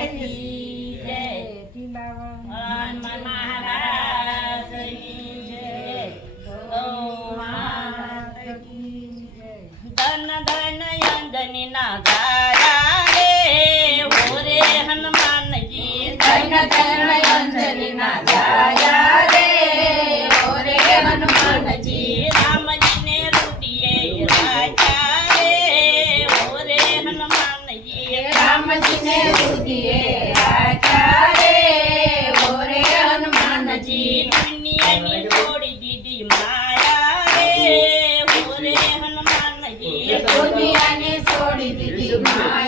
કી જય હનુમાન મહારાજની જય ગૌ માત ધન ધન અંજની ના ગાયા રે ઓરે હનુમાનજી ધન ધન અંજલિ ના જાયા રે. હનુમાનજી રાજા રે હનુમાનજી રામજીને રુદિએ રાજા રે ઓરે હનુમાનજી દુનિયાની છોડી દીધી માયા રે હનુમાનજી. દુનિયાને છોડી દીધી માયા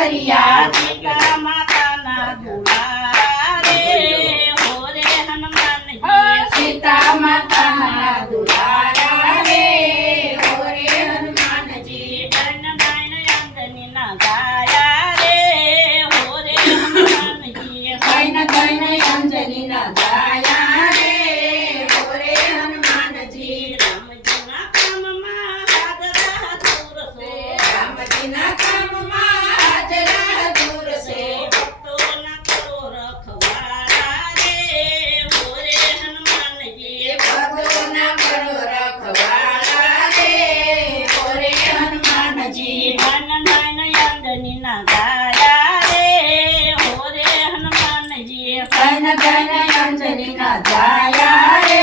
Gloria. Gloria. કૈન અંજલિના જાયા રે.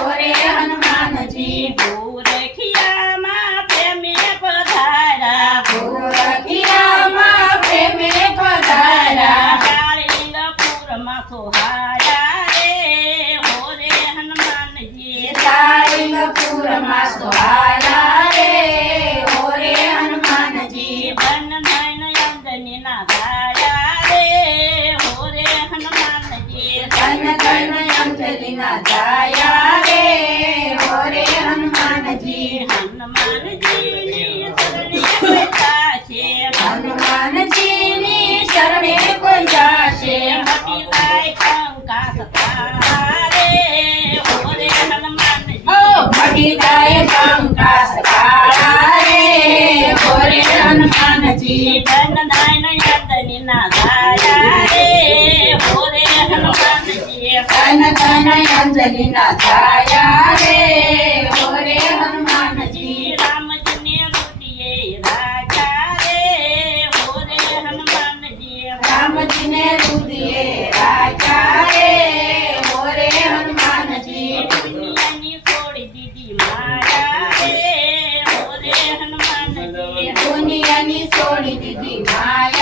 ઓરે હનુમાનજી ગોરખિયામાં પ્રેમે પધારા. ગોરખિયામાં પ્રેમે પધાર્યા કાળીંગપુરમાં સોહાયા રે. ઓરે હનુમાનજી સારંગપુરમાં સોહાયા રે. ઓરે હનુમાનજી ધન ધન અંજનીના ગાયા અંજલિના જાયા અંજલિના જાયા રે ઓરે હનુમાનજી. રામજીને રૂટીએ રાજા રે ઓરે હનુમાનજી રામજીને રુદિએ રાજા રે ઓરે હનુમાનજી. દુનિયાની છોડી દીધી માયા રે ઓરે હનુમાનજી દુનિયાની છોડી દીધી માયા